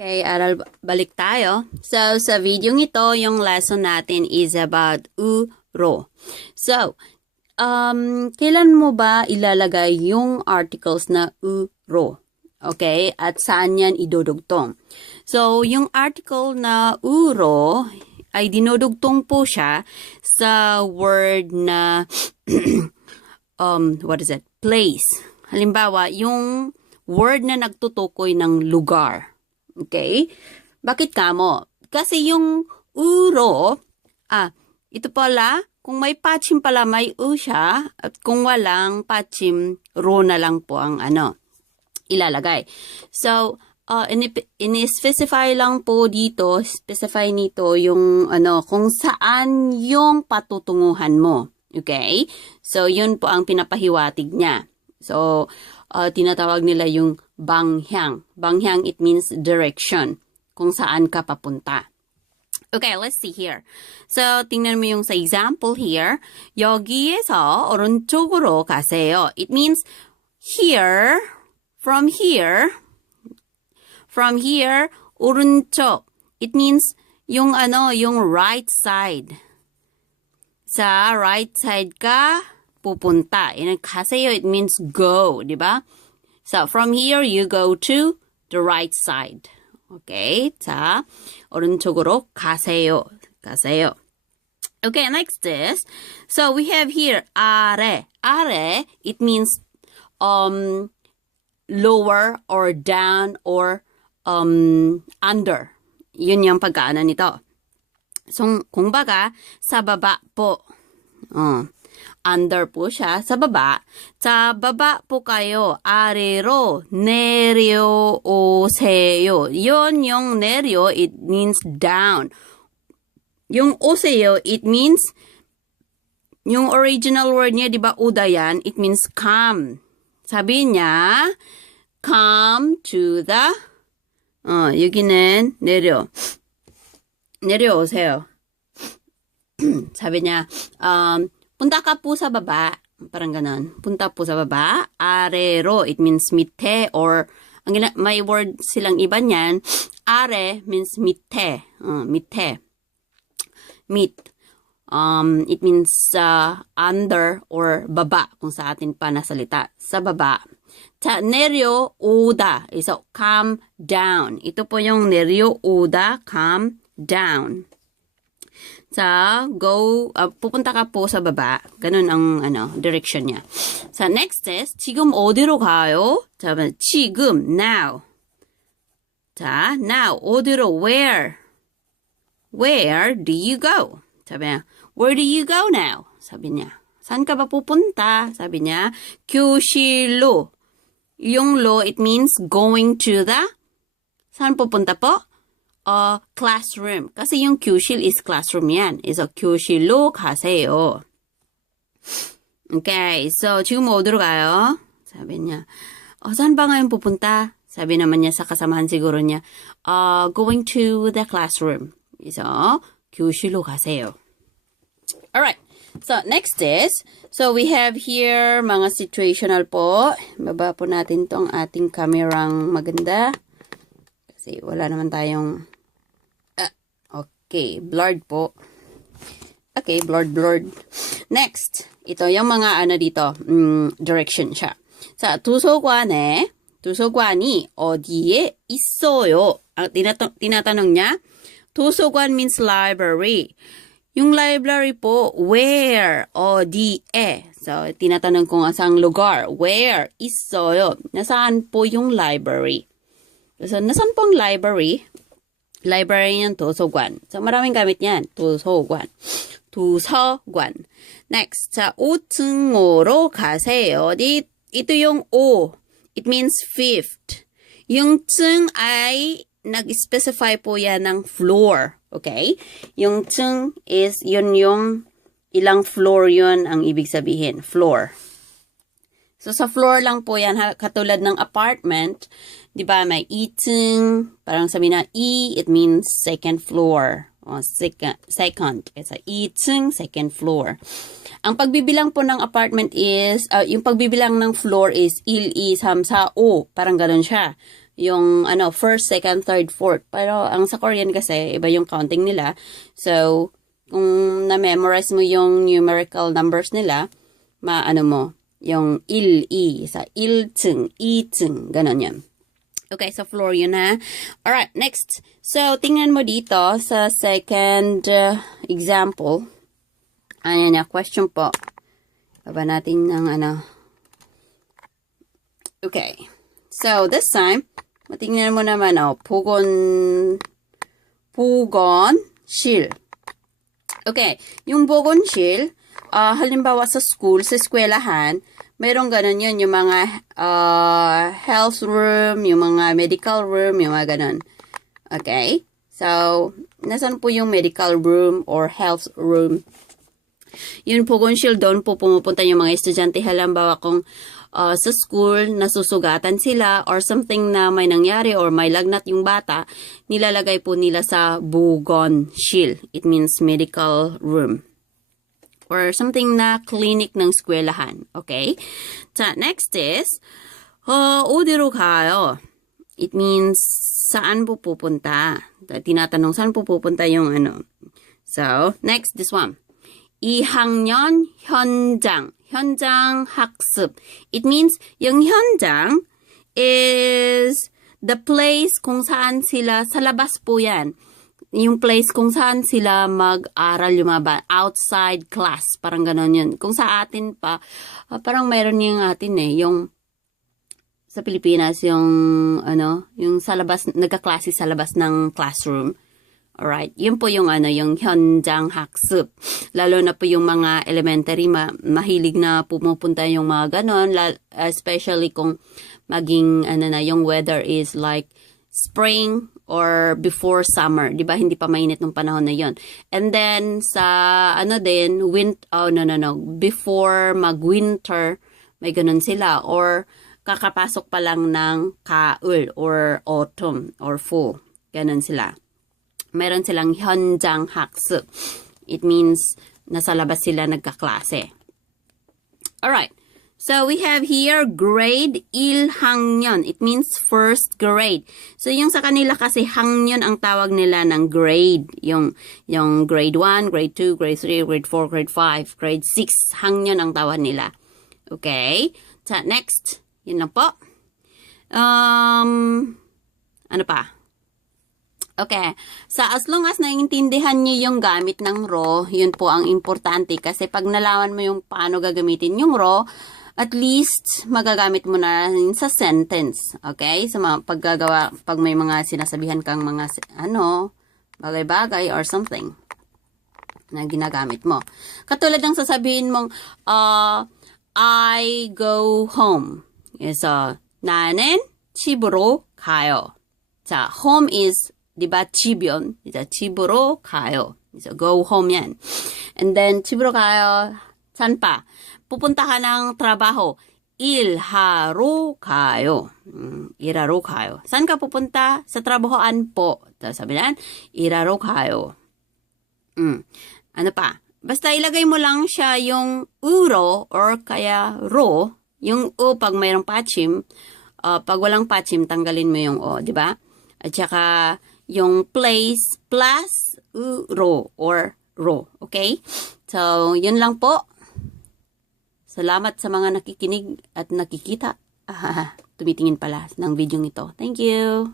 Okay, balik tayo. So, sa video ito, yung lesson natin is about uro. So, kailan mo ba ilalagay yung articles na uro? Okay, at saan yan idudugtong? So, yung article na uro ay dinudugtong po siya sa word na what is it? Place. Halimbawa, yung word na nagtutukoy ng lugar. Okay? Bakit kamo? Kasi yung uro, ito pala, kung may patchim pala, may u siya, at kung walang patchim, ro na lang po ang ilalagay. So, ini-specify lang po dito, specify nito yung kung saan yung patutunguhan mo. Okay? So, yun po ang pinapahiwatig niya. So, tinatawag nila yung banghang. Banghang, it means direction. Kung saan ka papunta. Okay, let's see here. So, tingnan mo yung sa example here. 여기에서 오른쪽으로 가세요. It means here, from here, 오른쪽. It means yung right side. Sa right side ka pupunta. 가세요, it means go, di ba? So, from here, you go to the right side. Okay? 자, 오른쪽으로 가세요. 가세요. Okay, next is, so we have here, 아래. 아래, it means lower or down or under. Yun yung pagkaanan nito. So, kung baga, sa baba po. Under po siya, sa baba. Sa baba po kayo, 아래로 내려오세요. Yun yung 내려, it means down. Yung 오세요, it means, yung original word niya, di ba, udayan, it means come. Sabi niya, come to the, 여기는 내려오세요. Sabi niya, punta ka po sa baba. Parang ganon. Punta po sa baba. 아래로, it means 밑에 or, may word silang iba niyan. 아래 means 밑에. 밑에. Meet. It means under or baba kung sa atin pa nasalita. Sa baba. Sa 내려오다. So, come down. Ito po yung 내려오다, come down. Sa go, pupunta ka po sa baba. Ganun ang direction niya. Sa next is, 지금 어디로 가요? 자, 지금, now. 자, now, 어디로, where? Where do you go? Sabi niya, where do you go now? Sabi niya, saan ka ba pupunta? Sabi niya, 교실로. Yung lo, it means going to the, saan pupunta po? Classroom. Kasi yung 교실 is classroom yan. So, 교실로 가세요. Okay. So, 지금 어디로 가요? Sabi niya, saan ba ngayon pupunta? Sabi naman niya sa kasamahan siguro niya, going to the classroom. So, 교실로 가세요. Alright. So, next is, so we have here mga situational po. Baba po natin tong ating kamerang maganda. Kasi wala naman tayong okay, blurred po. Okay, blurred. Next, ito yung mga dito, direction siya. Sa 도서관이 어디에 있어요? Tinatanong niya, 도서관 means library. Yung library po, where? 어디에? So, tinatanong kung asang lugar. Where? 있어요. Nasaan po yung library? So, nasaan pong library? Library ng 도서관. So, maraming gamit yan. 도서관. Next, sa 5층으로 가세요. Ito yung O. It means fifth. Yung 층 ay nag-specify po yan ng floor. Okay? Yung 층 is yun yung ilang floor yun ang ibig sabihin. Floor. So, sa floor lang po yan, katulad ng apartment, di ba, may 2층, parang sabi na it means second floor. Second. It's a 2층, second floor. Ang pagbibilang po ng apartment is, yung pagbibilang ng floor is 1, 2, 3, 4. Parang ganun siya. yung first, second, third, fourth. Pero ang sa Korean kasi iba yung counting nila. So kung na-memorize mo yung numerical numbers nila, mo yung 1, 2 sa 1층, 2층 ganon yan. Okay, so floor yun ha. Alright, next. So, tingnan mo dito sa second example. Ayan na, question po. Baba natin ng Okay. So, this time, tingnan mo naman, 보건실. Okay, yung 보건실, halimbawa sa school, sa eskwelahan, mayroong ganun yun, yung mga health room, yung mga medical room, yung mga ganun. Okay? So, nasan po yung medical room or health room? Yun 보건실, doon po pumupunta yung mga estudyante. Halimbawa kung sa school, nasusugatan sila or something na may nangyari or may lagnat yung bata, nilalagay po nila sa 보건실. It means medical room. Or something na clinic ng eskwelahan. Okay? So, next is, 어디로 가요? It means, saan po pupunta? Tinatanong, saan po pupunta yung So, next, this one. 2학년 현장. 현장 학습. It means, yung 현장 is the place kung saan sila, sa labas po yan. Yung place kung saan sila mag-aral outside class, parang gano'n yun. Kung sa atin pa, parang mayroon yung atin yung sa Pilipinas, yung yung sa labas, nagkaklase sa labas ng classroom. Alright, yun po yung yung 현장 학습. Lalo na po yung mga elementary, mahilig na pumupunta yung mga gano'n, especially kung maging, yung weather is like spring or before summer, 'di ba? Hindi pa mainit nung panahon na 'yon. And then sa before mag-winter, may ganun sila or kakapasok pa lang ng kaul or autumn or fall. Ganun sila. Meron silang 현장 학습. It means nasa labas sila nagkaklase. All right. So, we have here grade 1학년. It means first grade. So, yung sa kanila kasi 학년 ang tawag nila ng grade. Yung grade 1, grade 2, grade 3, grade 4, grade 5, grade 6. 학년 ang tawag nila. Okay? So, next. Yun lang po. Ano pa? Okay. So, as long as naiintindihan niyo yung gamit ng ro, yun po ang importante. Kasi pag nalaman mo yung paano gagamitin yung ro, at least, magagamit mo na sa sentence. Okay? Sa mga paggagawa, pag may mga sinasabihan kang mga, bagay-bagay or something na ginagamit mo. Katulad ng sasabihin mong, I go home. So, 나는 집으로 가요. 자, home is, diba, 집 yun. 집으로 가요. So, go home yan. And then, 집으로 가요. Saan pa? Pupunta ka ng trabaho. 일하러 가요. 일하러 가요. Saan ka pupunta? Sa trabahoan po. Sabi na, 일하러 가요. Ano pa? Basta ilagay mo lang siya yung uro or kaya ro. Yung o pag mayroong patchim. Pag walang patchim, tanggalin mo yung o. Diba? At saka yung place plus ro or ro. Okay? So, yun lang po. Salamat sa mga nakikinig at nakikita. Tumitingin pala ng video ito. Thank you!